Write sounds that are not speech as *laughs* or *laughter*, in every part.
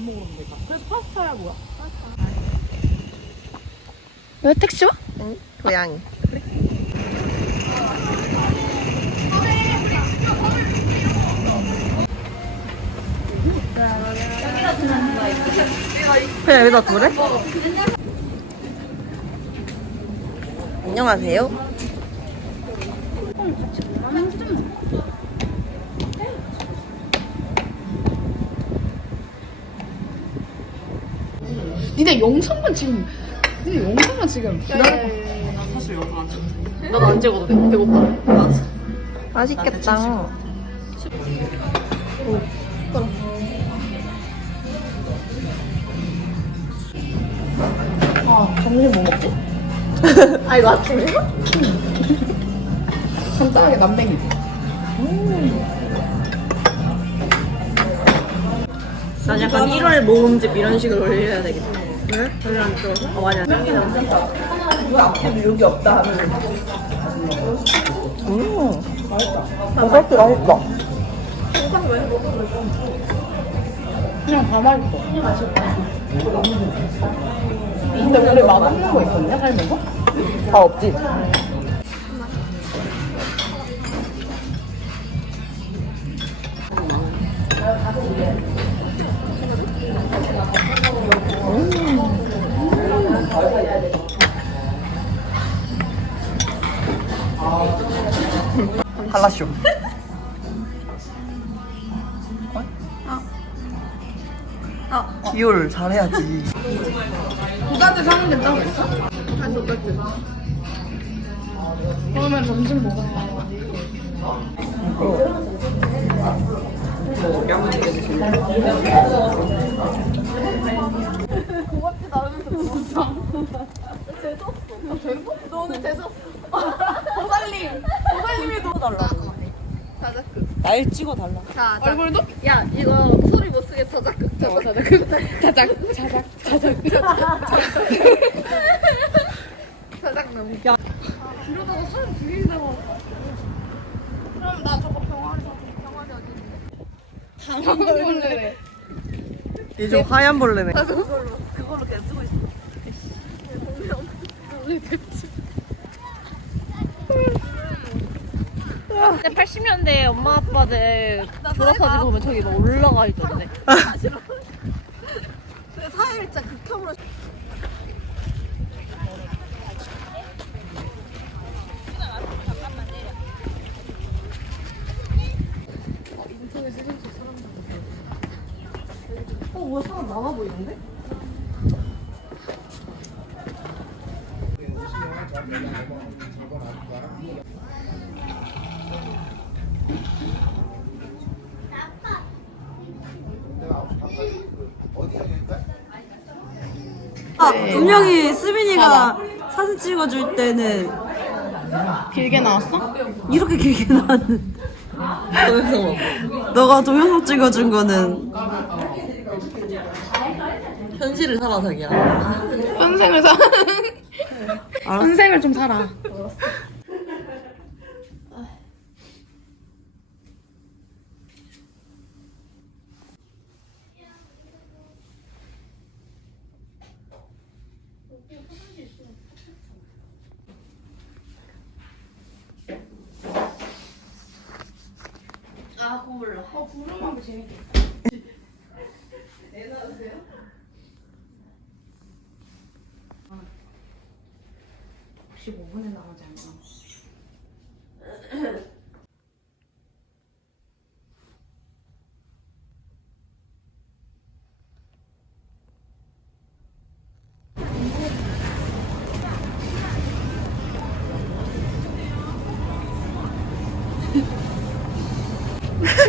먹으면 되겠다. 그래서 파스타야 뭐야? 왜 택시 와? 응? 고양이. 그냥 여기다 두래? 안녕하세요. 니네 영상만 지금 니네 영상만 지금 사실 여기 안 찍어. 나도 안 찍어도 돼. 배고파. 맛있겠다. 아 점심 뭐 먹지? 아, 이거 아침이야? 간단하게 남뱅이 난 약간 1월 모음집 이런 식으로 올려야 되겠다. 왜? 별로 안? 어, 아니야. 여기 없다 하면. 음. 맛있다. 맛있다. 맛있다. 그냥 다 맛있어 근데 우리 맛없는 거 있었냐 삶은 거? 다 없지? 달라쇼. 기호를 잘해야지. 부자재 사는 데 따로 있어? 아니 똑같지 그러면 점심 먹어 날 찍어 달라. 얼굴도? 야 이거 소리 못 쓰게 자작극 자작 자작극. 자작 자작 자작. 자작 너무 야. 이러다가 사람 죽인다고 그럼 나 저거 병아리 병아리 어디 있는데? 얘좀 하얀 벌레네. 나도 그걸로 그걸로 그냥 쓰고 있어 근데 80년대 엄마 아빠들 졸업사진 보면 저기 막 올라가 있던데 사일자 극혐으로. 어, 뭐야, 사람 많아 보이는데? 분명히 수빈이가 사진 찍어줄 때는 길게 나왔어? 이렇게 길게 나왔는데. *laughs* 너가 동영상 찍어준 거는 현실을 살아 자기야. 현생을 사 알았어. 현생을 좀 살아 몰라. 어 부르면 재밌겠다. 15분에 나오지 않나?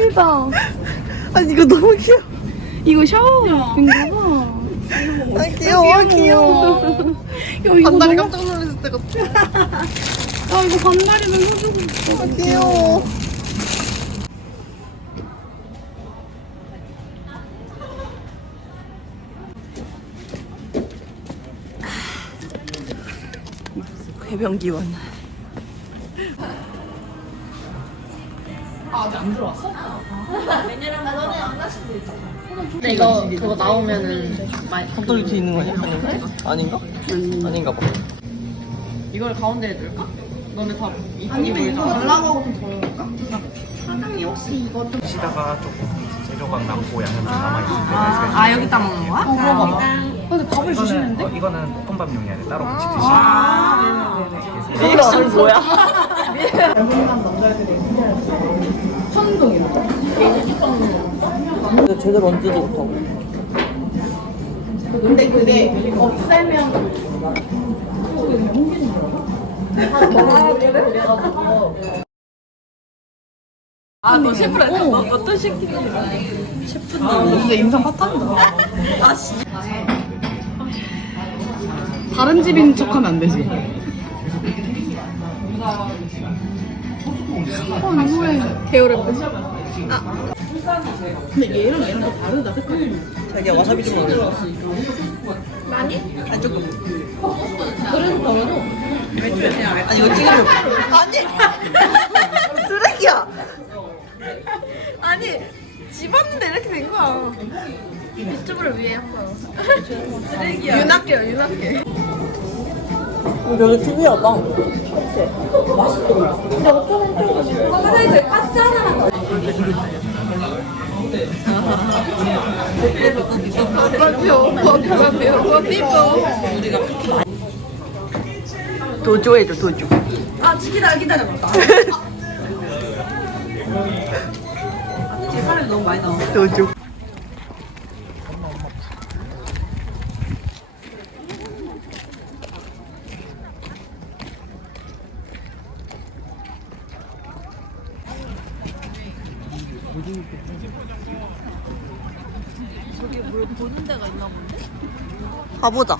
대박 *laughs* 아니 이거 너무 귀여워. 이거 샤워인가 봐. 아 귀여워 귀여워. 야 이거 반달이 너무 깜짝 놀랐을 때 같아. 야 이거 반다리 는 해주고 싶어. 아, 귀여워. 궤변기원. 아 아직 안 들어왔어? 근데 이거 그거 나오면은 많이 닭다리 뒤에 있는 거 아니야? 아닌가? 아닌가? 아닌가 봐. 이걸 가운데에 넣을까? 너네 다 아니면 이거 달라고 하고 좀 덜어볼까? 사장님 혹시 이거 좀 시다가 조금 재료가 남고 양념 좀 남아있을 때 아, 여기다 먹는 거야? 어, 먹어봐. 근데 밥을 주시는데? 어, 이거는 볶음밥용이 아니라 따로 같이 드시면 아, 네네네. 리액션 뭐야? 제대로 얹지도 못하고. 근데 그게 없애면 아, 너 셰프라 했어? 뭐, 어떤 셰프인데? 셰프인데. 근데 임상 파탄이다. 아, 씨. 다른 집인 척 하면 안 되지. 어, 근데 얘랑 얘랑 또 다르다 색깔이. 자기야, 와사비 좀 넣어. 많이? 아니, 조금. 그래서 덜어줘. 아니, 이거 찍으려. 아니! *laughs* 쓰레기야! 아니 집었는데 이렇게 된 거야. 유튜브를 위해 한 거야. 쓰레기야. 윤학교 윤학교. 되게 특이하 다. 도조 해줘, 도조. 아, 기다려, 기다려. 제 사람이 너무 많이 나와. 도조. 가보자.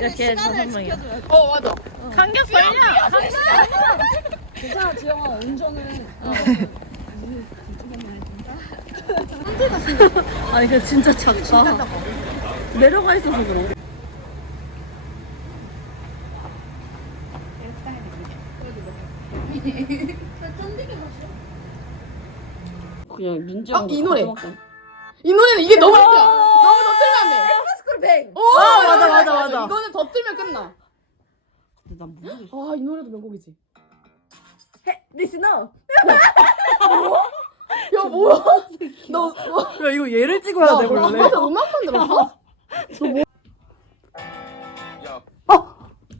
이렇게 다섯 명이야. 어 맞아. 간격 걸려. 괜찮아 지영아 운전은. 아니 그 진짜 작다. 내려가 있어서 그래. 그냥 민지가 아, 이 노래. 이 노래는 이게 너무 좋아. 너무 더 틀면 안 돼. 크로스쿨 뱅. 오, 맞아, 맞아, 맞아. 이거는 더 틀면 끝나. 난 모르겠어. 아, 이 노래도 명곡이지. 리스너. *laughs* 야, 뭐야? *laughs* 너, 너, 야, 이거 얘를 찍어야 돼, 너 원래. 앞에서 음악만 들었어?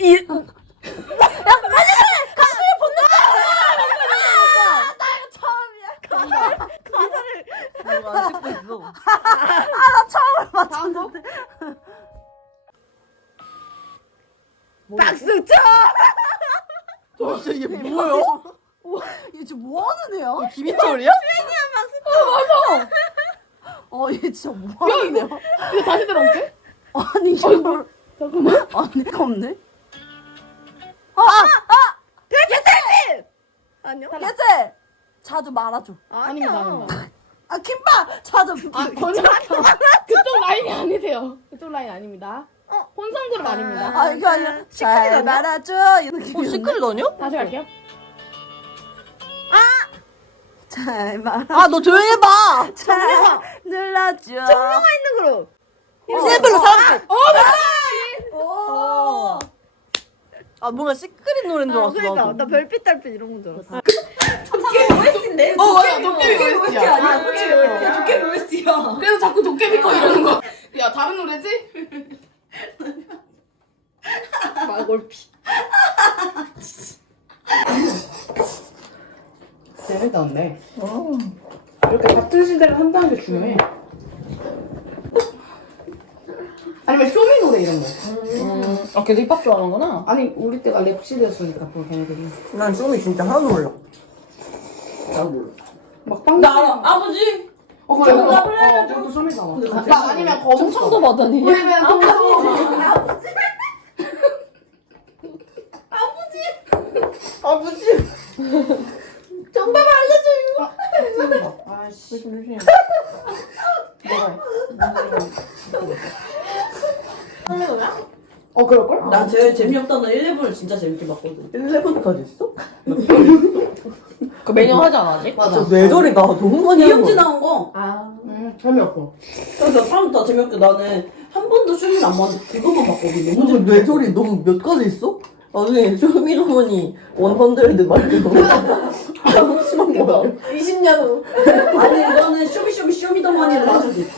이, 내가 안 찍고 있어. *laughs* 박수 쳐! 도대체 이게 뭐야? 얘 지금 뭐 하는 애야? 김희철이야? *laughs* 어, 얘 진짜 뭐 하는 애야? 이거 다시 들어올게. 아니, 이걸. 잠깐만. *laughs* 아니 가 없네? 아, 아! 아! 아니요. 예슬! 자주 말아줘. 아닙니다, 아닙니다. 아, 김밥! 자주. 아, 거짓말. 그쪽 라인이 아니세요. 그쪽 라인 아닙니다. 혼성 그룹 아닙니다. 아, 이게 아니라. 잘 말아줘. 이 어. 시크릿 아니야? 다시 갈게요. 잘 말아. 아, 너 조용히 해봐! 잘 눌러줘. 있는 그룹. 세블로 사람. 어, 오! 아, 뭔가 시크릿 노래인 줄 알았어. 그러니까 나도. 나 별빛 달빛 이런 건줄 알았어. 어, 맞아. 도깨비 OST야. 아니야, 도깨비 OST야. 도깨비 OST야. 그래서 자꾸 도깨비 거 이러는 거. 야, 다른 노래지? *laughs* 마골피. 재밌다, 근데. 이렇게 같은 시대를 한다는 게 중요해. 아니면 쇼미 노래 이런 거. 아, 걔도 힙합 좋아하는구나? 아니, 우리 때가 랩 시대였으니까, 그 걔네들이. 난 쇼미 진짜 하나도 몰라. 막 빵. 나 알아. 아버지! 어, 그래. 어, 어, 그것도 쇼미잖아. 나 아니면 거북선. 받아니? 왜냐면 거북선. 아버지. 정답을 알려줘, 이거. 아씨. 조심해. 내가 해. 난 제일 재미없다는 11을 진짜 재밌게 봤거든. 11까지 있어? 그 매년 하지 않아 아직? 맞아. 뇌절이다. 너무 많이 하는 이영지 거. 나온 거. 아 음, 재미없어 그래서 처음부터 재미없게 나는 한 번도 쇼미를 안 봤는데 그것만 봤거든. 너무 재밌게. 뇌절이 너무 몇 가지 있어? 나중에 쇼미더머니 원헌드레드 말고 너무 심한 거야. 20년 후 *laughs* 아니 이거는 쇼미 쇼미 쇼미더머니를 봐줄 수 있지.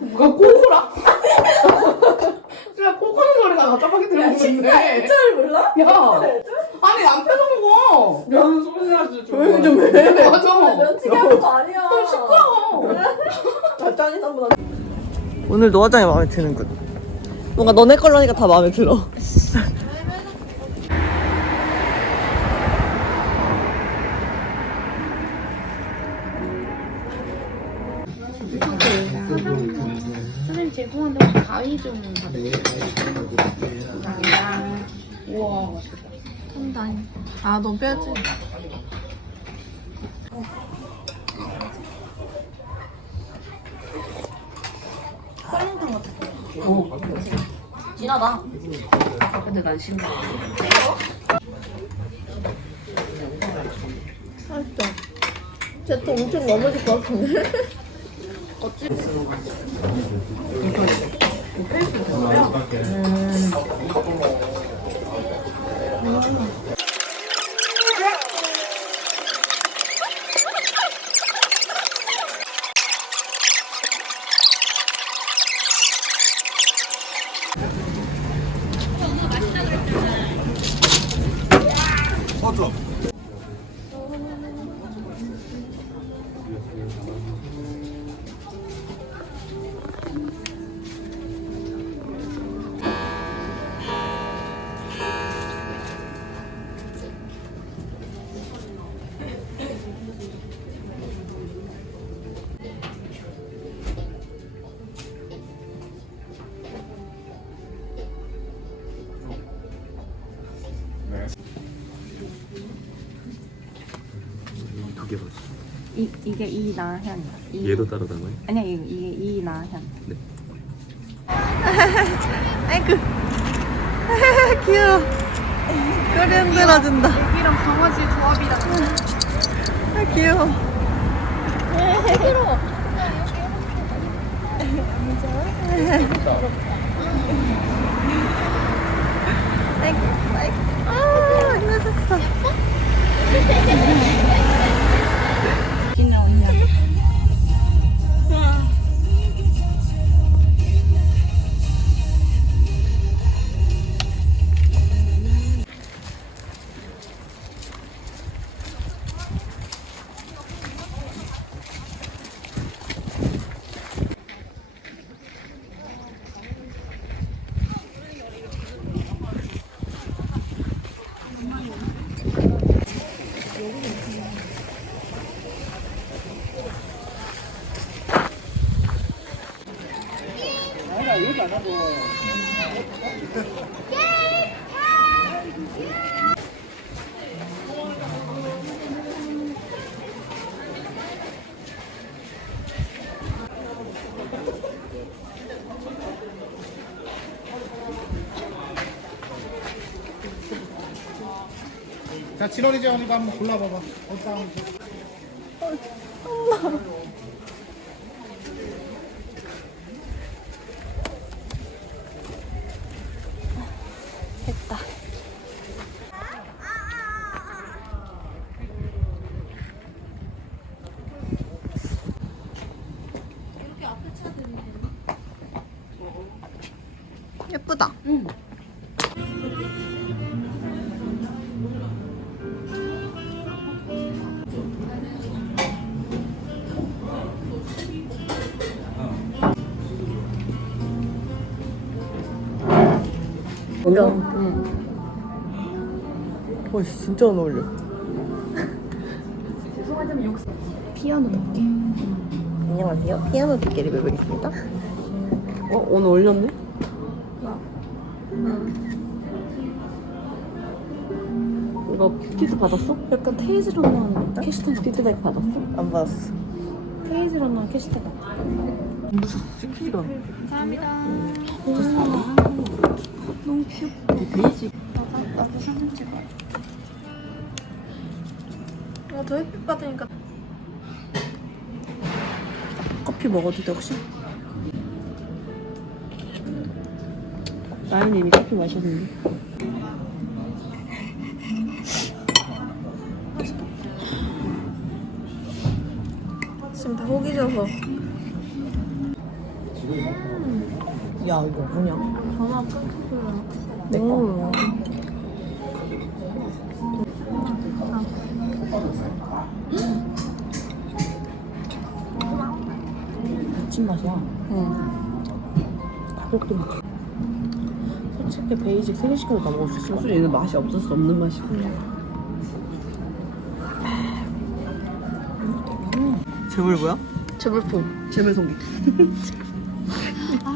누가 코코라? 소리가 갑자기 들려오는데 잘 몰라? 야 아니 남편 먹어 나는 소리 나지 조용히 좀 해. 맞아 면치기 하는 거 아니야. 좀 시끄러워 아, 짠이 한보다 오늘 노화장이 마음에 드는 군. 뭔가 너네 걸로니까 다 마음에 들어. *laughs* 선생님 죄송한데 가위 좀 감사합니다 우와 맛있겠다 아너 빼야지 진하다. 근데 난 싱거워. 쟤또 엄청 넘어질 것 같은데 *laughs* 이, 이게 이나현이야. 이, 얘도 따라다녀. 아니야, 이게, 이게 이나현. *laughs* 아이고. *laughs* 귀여워. 꼬리 흔들어준다. 여기랑 강아지 조합이라 아, 귀여워. 아이고, *laughs* 자, 지렁이 재원이가 한번 골라봐봐. 어떤 하면 *laughs* *laughs* 예쁘다. 어려. 어, 진짜 안 어울려. *laughs* 피아노 덮개 안녕하세요. 피아노 듣기를 배우겠습니다. 어, 오늘 올렸네? 이거 키트 받았어? 약간 테이즈런한 캐시터 피드백 받았어? 안 받았어. 테이즈런한 캐시터 같아 무슨 시키지가 않아. 더 햇빛 받으니까 커피 먹어도 돼 혹시? 나연님이 커피 마셨는데. 지금 다 호기져서 야 이거 뭐냐? 전화 끊겼어요. 내 거. 미친 맛이야. 응. 가격도 미쳐. 솔직히 베이직 3개 시켜도 다 먹을 수 있어. 사실 얘는 맛이 없을 수 없는 맛이야. 재물 뭐야? 재물품. 재물 송기.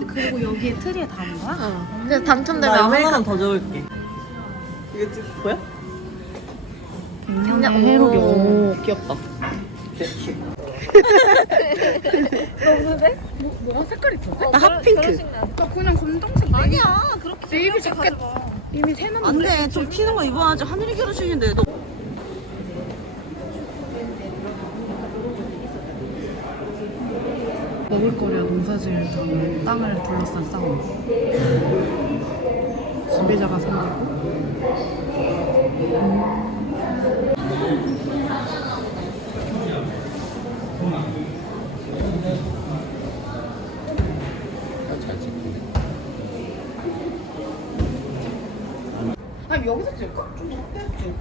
그리고 여기에 트리에 담은 거야? 어. 그래서 당첨되면 나 이거 아메리카 하나만 더 적을게. 이게 뭐야? 그냥 해로기. 오 귀엽다. 나 핫핑크. 그냥 검정색. 아니야 그렇게 내 입이 작게 이미 새는 안 돼. 좀 튀는 거 입어야지. 하늘이 결혼식인데 너. 먹을 거리와 농사지을 담은 땅을 둘러싼 싸움. 지배자가 생기고 아니 여기서 찍을까? 좀더 찍을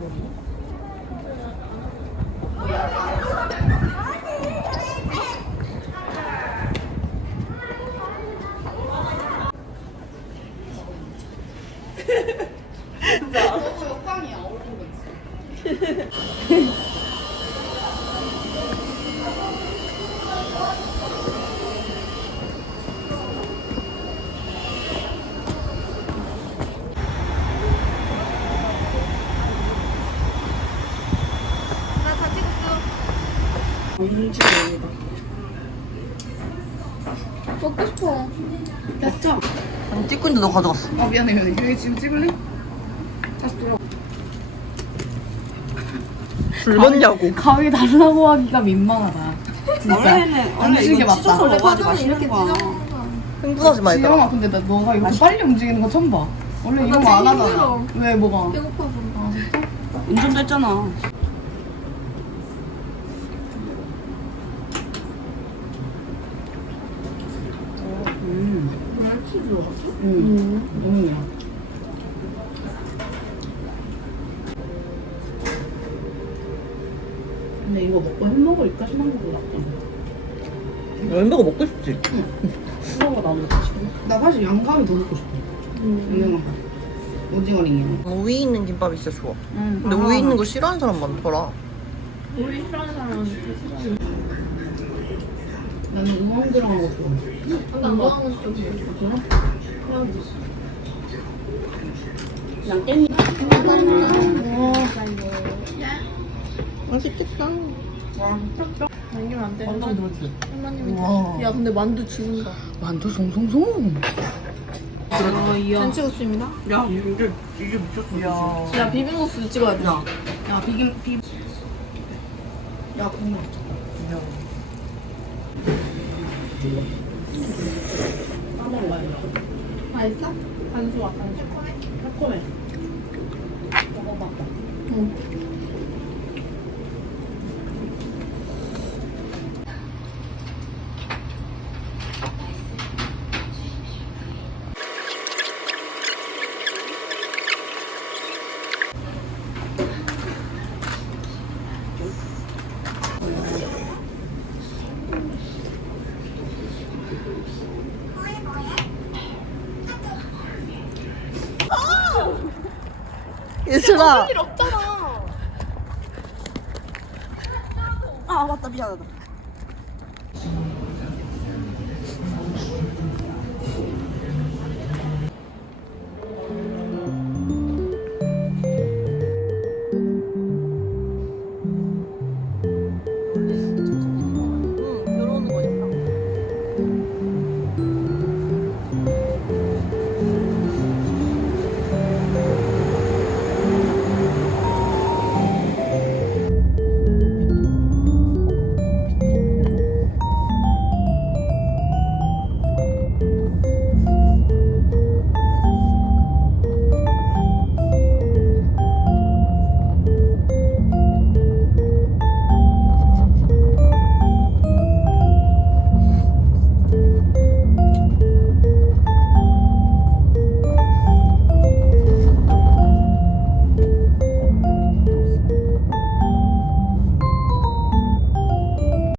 까? 먹고 싶어. 됐죠? 아니, 찍고 있는데 너 가져갔어. 아 미안해 미안해. 여기 지금 찍을래? 다시 돌아. 불렀냐고. 가위 달라고 하기가 민망하다. 진짜. 원래는 원래 움직이게 이거 맞다. 찢어서 원래 먹어야지 맛있는 이렇게 거야. 흥분하지 마 얘들아. 지영아 근데 나 너가 이렇게 빨리 움직이는 거 처음 봐. 원래 이런 거안 제일 하잖아. 힘들어. 왜 뭐가? 배고파서. 아 진짜? 운전도 했잖아. 음. 근데 이거 먹고 햄버거 입까 심한 거보다 낫다. 햄버거 먹고 싶지? 햄버거 나도 먹고 싶어. 나 사실 양감이 더 먹고 싶어. 유명한 거. 오징어링이야. 우유 있는 김밥이 진짜 좋아. 응. 근데 우유 있는 거 싫어하는 사람 많더라. 나는 우엉 들어간 거 좋아. 나 뭐하는 좀. 그 깻잎. 맛있겠다. 안 돼. 야 근데 만두 죽는다. 완전 송송송. 안 찍었습니다. 야 이게 이게 미쳤어. 야. 야 비빔국수 찍어야 돼. 야. 야, 비빔, 비. 야, 국물. 까먹어야 맛있어? 간수 와, 간수. 새콤해. 먹어봐. 얘들아. 일 없잖아. 아 맞다 미안하다.